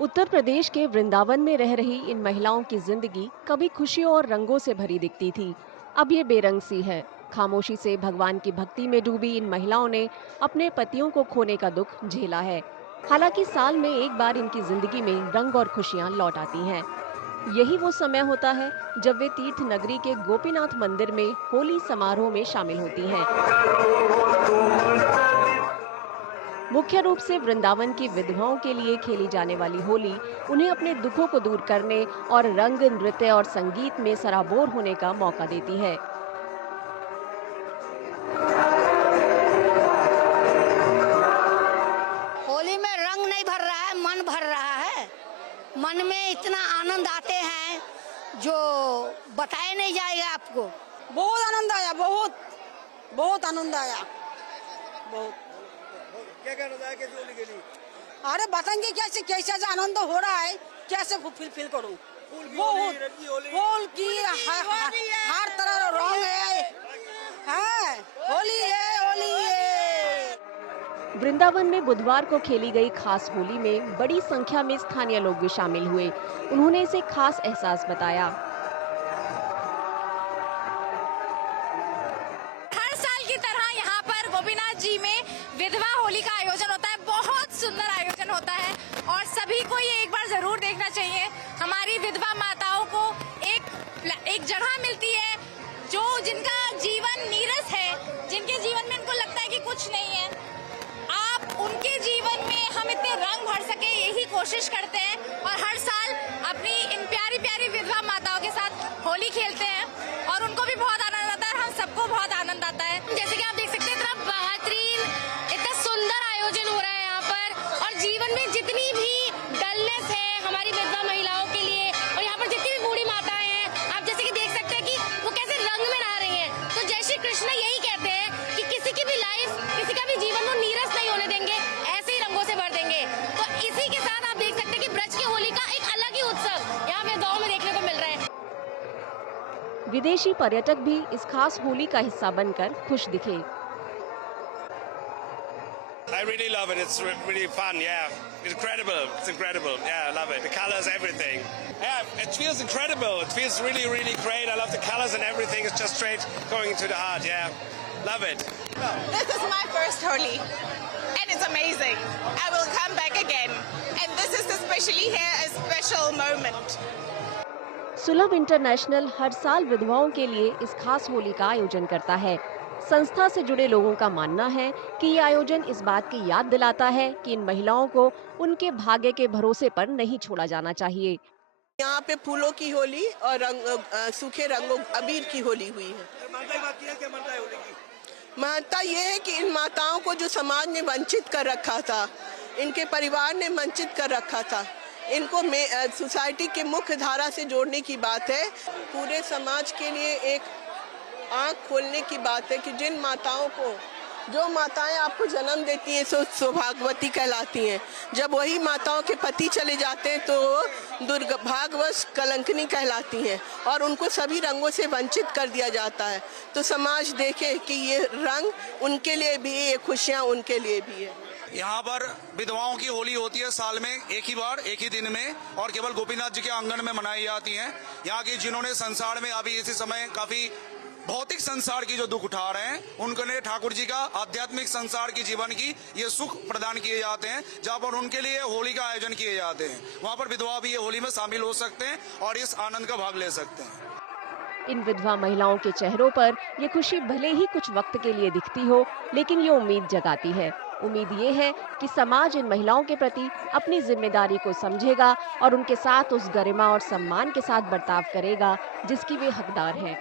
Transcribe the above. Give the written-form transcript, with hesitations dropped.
उत्तर प्रदेश के वृंदावन में रह रही इन महिलाओं की जिंदगी कभी खुशियों और रंगों से भरी दिखती थी। अब ये बेरंग सी है। खामोशी से भगवान की भक्ति में डूबी इन महिलाओं ने अपने पतियों को खोने का दुख झेला है। हालांकि साल में एक बार इनकी जिंदगी में रंग और खुशियां लौट आती हैं। यही वो समय होता है जब वे तीर्थ नगरी के गोपीनाथ मंदिर में होली समारोह में शामिल होती हैं। मुख्य रूप से वृंदावन की विधवाओं के लिए खेली जाने वाली होली उन्हें अपने दुखों को दूर करने और रंग, नृत्य और संगीत में सराबोर होने का मौका देती है। होली में रंग नहीं भर रहा है, मन भर रहा है। मन में इतना आनंद आते हैं जो बताया नहीं जाएगा आपको। बहुत आनंद आया, बहुत बहुत आनंद आया, बहुत। क्या कहना है कैसे होली के लिए? अरे बताएंगे कैसे कैसे आनंद हो रहा है, कैसे फील करूं। बहुत फूल की हर तरह रंग है, होली है, होली है। वृंदावन में बुधवार को खेली गई खास होली में बड़ी संख्या में स्थानीय लोग भी शामिल हुए। उन्होंने इसे खास एहसास बताया। हर साल की तरह यहाँ पर गोपीनाथ जी में विधवा होली का आयोजन होता है। बहुत सुंदर आयोजन होता है और सभी को ये एक बार जरूर देखना चाहिए। हमारी विधवा माताओं को एक जगह मिलती है जो जिनका जीवन नीरस है, जिनके जीवन में उनको लगता है कि कुछ नहीं है। आप उनके जीवन में हम इतने रंग भर सके यही कोशिश करते हैं और हर साल अपनी इन प्यारी प्यारी विधवा माताओं के साथ होली खेलते हैं और उनको भी बहुत आनंद आता है और हम सबको बहुत आनंद आता है। जैसे कि आप देख सकते हैं इतना बेहतरीन, इतना सुंदर आयोजन हो रहा है यहाँ पर और जीवन में जितनी भी डलनेस है हमारी विधवा महिलाओं के लिए और यहाँ पर जितनी भी बूढ़ी माताएं हैं, आप जैसे कि देख सकते हैं कि वो कैसे रंग में नहा रही हैं। तो जय श्री कृष्ण यही कहते हैं कि किसी की भी लाइफ, किसी का भी जीवन वो नीरस नहीं होने देंगे, ऐसे ही रंगों से भर देंगे। तो इसी के साथ आप देख सकते हैं कि ब्रज की होली का एक अलग ही उत्सव यहाँ पे गाँव में देखने को मिल रहा है। विदेशी पर्यटक भी इस खास होली का हिस्सा बनकर खुश दिखे। I really love it. It's really fun. Yeah, it's incredible. It's incredible. Yeah, I love it. The colors, everything. Yeah, it feels incredible. It feels really, really great. I love the colors and everything. It's just straight going to the heart. Yeah, love it. This is my first Holi and it's amazing. I will come back again. And this is especially here a special moment. सुलभ international हर साल विधवाओं के लिए इस खास होली का आयोजन करता है। संस्था से जुड़े लोगों का मानना है कि ये आयोजन इस बात की याद दिलाता है कि इन महिलाओं को उनके भाग्य के भरोसे पर नहीं छोड़ा जाना चाहिए। यहाँ पे फूलों की होली और सूखे रंगों अबीर की होली हुई है। महत्ता ये है कि इन माताओं को जो समाज ने वंचित कर रखा था, इनके परिवार ने वंचित कर रखा था, इनको सोसाइटी के मुख्य धारा से जोड़ने की बात है। पूरे समाज के लिए एक आँख खोलने की बात है कि जिन माताओं को, जो माताएं आपको जन्म देती हैं सौभाग्यवती कहलाती हैं। जब वही माताओं के पति चले जाते हैं तो दुर्भाग्यवश कलंकनी कहलाती हैं और उनको सभी रंगों से वंचित कर दिया जाता है। तो समाज देखे कि ये रंग उनके लिए भी है, ये खुशियाँ उनके लिए भी है। यहाँ पर विधवाओं की होली होती है साल में एक ही बार, एक ही दिन में और केवल गोपीनाथ जी के आंगन में मनाई जाती है। यहाँ की जिन्होंने संसार में अभी इसी समय काफी भौतिक संसार की जो दुख उठा रहे हैं, उनको ने ठाकुर जी का आध्यात्मिक संसार की जीवन की ये सुख प्रदान किए जाते हैं। जहाँ पर उनके लिए होली का आयोजन किए जाते हैं, वहाँ पर विधवा भी ये होली में शामिल हो सकते हैं और इस आनंद का भाग ले सकते हैं। इन विधवा महिलाओं के चेहरों पर ये खुशी भले ही कुछ वक्त के लिए दिखती हो, लेकिन ये उम्मीद जगाती है। उम्मीद ये है कि समाज इन महिलाओं के प्रति अपनी जिम्मेदारी को समझेगा और उनके साथ उस गरिमा और सम्मान के साथ बर्ताव करेगा जिसकी वे हकदार हैं।